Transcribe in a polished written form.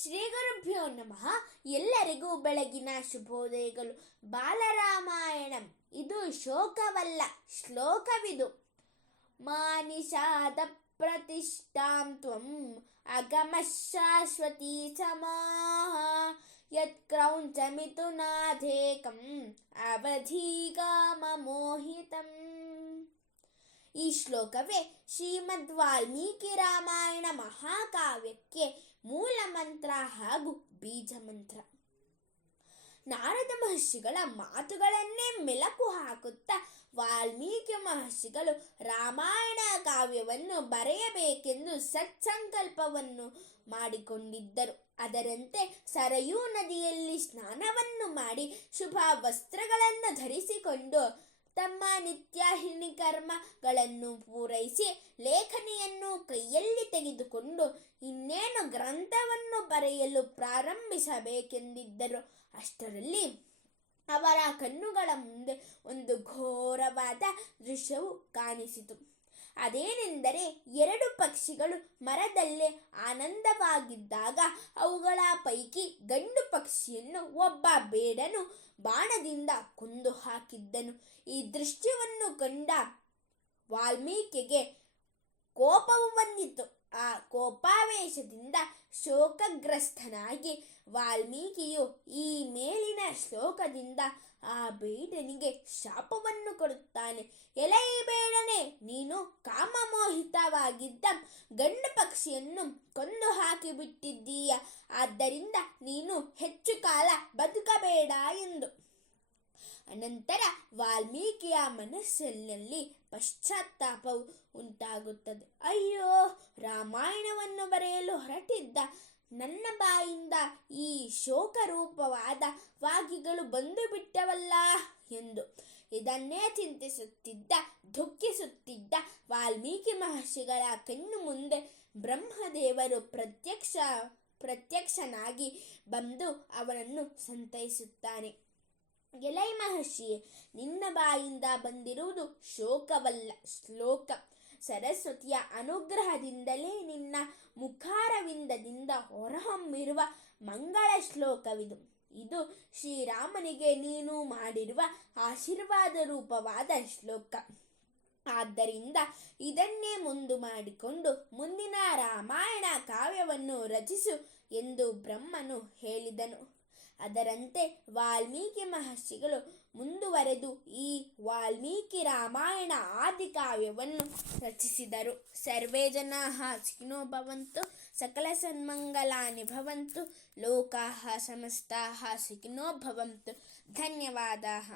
ಶ್ರೀ ಗುರುಭ್ಯೋ ನಮಃ. ಎಲ್ಲರಿಗೂ ಬೆಳಗಿನ ಶುಭೋದಯಗಳು. ಬಾಲರಾಮಾಯಣಂ ಇದು ಶೋಕವಲ್ಲ, ಶ್ಲೋಕವಿದು. ಮಾನಿಷಾದ ಪ್ರತಿಷ್ಠಾಂ ತ್ವಂ ಅಗಮ ಶಾಶ್ವತೀ ಸಮಾಹ ಯತ್ಕ್ರೌಂಚಮಿತು ನಾಧೇಕಂ ಅವಧೀಗಾಮ ಮೋಹಿತಂ. ಈ ಶ್ಲೋಕವೇ ಶ್ರೀಮದ್ ವಾಲ್ಮೀಕಿ ರಾಮಾಯಣ ಮಹಾಕಾವ್ಯಕ್ಕೆ ಮೂಲ ಮಂತ್ರ ಹಾಗೂ ಬೀಜ ಮಂತ್ರ. ನಾರದ ಮಹರ್ಷಿಗಳ ಮಾತುಗಳನ್ನೇ ಮೆಲುಕು ಹಾಕುತ್ತಾ ವಾಲ್ಮೀಕಿ ಮಹರ್ಷಿಗಳು ರಾಮಾಯಣ ಕಾವ್ಯವನ್ನು ಬರೆಯಬೇಕೆಂದು ಸತ್ಸಂಕಲ್ಪವನ್ನು ಮಾಡಿಕೊಂಡಿದ್ದರು. ಅದರಂತೆ ಸರಯೂ ನದಿಯಲ್ಲಿ ಸ್ನಾನವನ್ನು ಮಾಡಿ ಶುಭ ವಸ್ತ್ರಗಳನ್ನು ಧರಿಸಿಕೊಂಡು ತಮ್ಮ ನಿತ್ಯಾಹಿನಿ ಕರ್ಮಗಳನ್ನು ಪೂರೈಸಿ ಲೇಖನಿಯನ್ನು ಕೈಯಲ್ಲಿ ತೆಗೆದುಕೊಂಡು ಇನ್ನೇನು ಗ್ರಂಥವನ್ನು ಬರೆಯಲು ಪ್ರಾರಂಭಿಸಬೇಕೆಂದಿದ್ದರು. ಅಷ್ಟರಲ್ಲಿ ಅವರ ಕಣ್ಣುಗಳ ಮುಂದೆ ಒಂದು ಘೋರವಾದ ದೃಶ್ಯವು ಕಾಣಿಸಿತು. ಅದೇನೆಂದರೆ, 2 ಪಕ್ಷಿಗಳು ಮರದಲ್ಲೇ ಆನಂದವಾಗಿದ್ದಾಗ ಅವುಗಳ ಪೈಕಿ ಗಂಡು ಪಕ್ಷಿಯನ್ನು ಒಬ್ಬ ಬೇಡನು ಬಾಣದಿಂದ ಕೊಂದು ಹಾಕಿದ್ದನು. ಈ ದೃಶ್ಯವನ್ನು ಕಂಡ ವಾಲ್ಮೀಕಿಗೆ ಕೋಪವು ಬಂದಿತು. ಆ ಕೋಪಾವೇಶದಿಂದ ಶೋಕಗ್ರಸ್ತನಾಗಿ ವಾಲ್ಮೀಕಿಯು ಈ ಮೇಲಿನ ಶ್ಲೋಕದಿಂದ ಆ ಬೇಡನಿಗೆ ಶಾಪವನ್ನು ಕೊಡುತ್ತಾನೆ. ಎಲೈ ಬೇಡನೆ, ನೀನು ಕಾಮಮೋಹಿತವಾಗಿದ್ದ ಗಂಡು ಪಕ್ಷಿಯನ್ನು ಕೊಂದು ಹಾಕಿಬಿಟ್ಟಿದ್ದೀಯ. ಆದ್ದರಿಂದ ನೀನು ಹೆಚ್ಚು ಕಾಲ ಬದುಕಬೇಡ ಎಂದು. ಅನಂತರ ವಾಲ್ಮೀಕಿಯ ಮನಸ್ಸಿನಲ್ಲಿ ಪಶ್ಚಾತ್ತಾಪವು ಉಂಟಾಗುತ್ತದೆ. ಅಯ್ಯೋ, ರಾಮಾಯಣವನ್ನು ಬರೆಯಲು ಹೊರಟಿದ್ದ ನನ್ನ ಬಾಯಿಂದ ಈ ಶೋಕರೂಪವಾದ ವಾಕ್ಯಗಳು ಬಂದು ಬಿಟ್ಟವಲ್ಲ ಎಂದು. ಇದನ್ನೇ ಚಿಂತಿಸುತ್ತಿದ್ದ, ದುಃಖಿಸುತ್ತಿದ್ದ ವಾಲ್ಮೀಕಿ ಮಹರ್ಷಿಗಳ ಕಣ್ಣು ಮುಂದೆ ಬ್ರಹ್ಮದೇವರು ಪ್ರತ್ಯಕ್ಷನಾಗಿ ಬಂದು ಅವನನ್ನು ಸಂತೈಸುತ್ತಾನೆ. ಎಲೈ ಮಹರ್ಷಿಯೇ, ನಿನ್ನ ಬಾಯಿಂದ ಬಂದಿರುವುದು ಶೋಕವಲ್ಲ, ಶ್ಲೋಕ. ಸರಸ್ವತಿಯ ಅನುಗ್ರಹದಿಂದಲೇ ನಿನ್ನ ಮುಖಾರವಿಂದದಿಂದ ಹೊರಹೊಮ್ಮಿರುವ ಮಂಗಳ ಶ್ಲೋಕವಿದು. ಇದು ಶ್ರೀರಾಮನಿಗೆ ನೀನು ಮಾಡಿರುವ ಆಶೀರ್ವಾದ ರೂಪವಾದ ಶ್ಲೋಕ. ಆದ್ದರಿಂದ ಇದನ್ನೇ ಮುಂದು ಮಾಡಿಕೊಂಡು ಮುಂದಿನ ರಾಮಾಯಣ ಕಾವ್ಯವನ್ನು ರಚಿಸು ಎಂದು ಬ್ರಹ್ಮನು ಹೇಳಿದನು. ಅದರಂತೆ ವಾಲ್ಮೀಕಿ ಮಹರ್ಷಿಗಳು ಮುಂದುವರೆದು ಈ ವಾಲ್ಮೀಕಿ ರಾಮಾಯಣ ಆದಿಕಾವ್ಯವನ್ನು ರಚಿಸಿದರು. ಸರ್ವೇ ಜನಾಃ ಸುಖಿನೋ ಭವಂತು, ಸಕಲ ಸನ್ಮಂಗಲಾನಿ ಭವಂತು, ಲೋಕಾಃ ಸಮಸ್ತಾಃ ಸುಖಿನೋ ಭವಂತು. ಧನ್ಯವಾದಾಃ.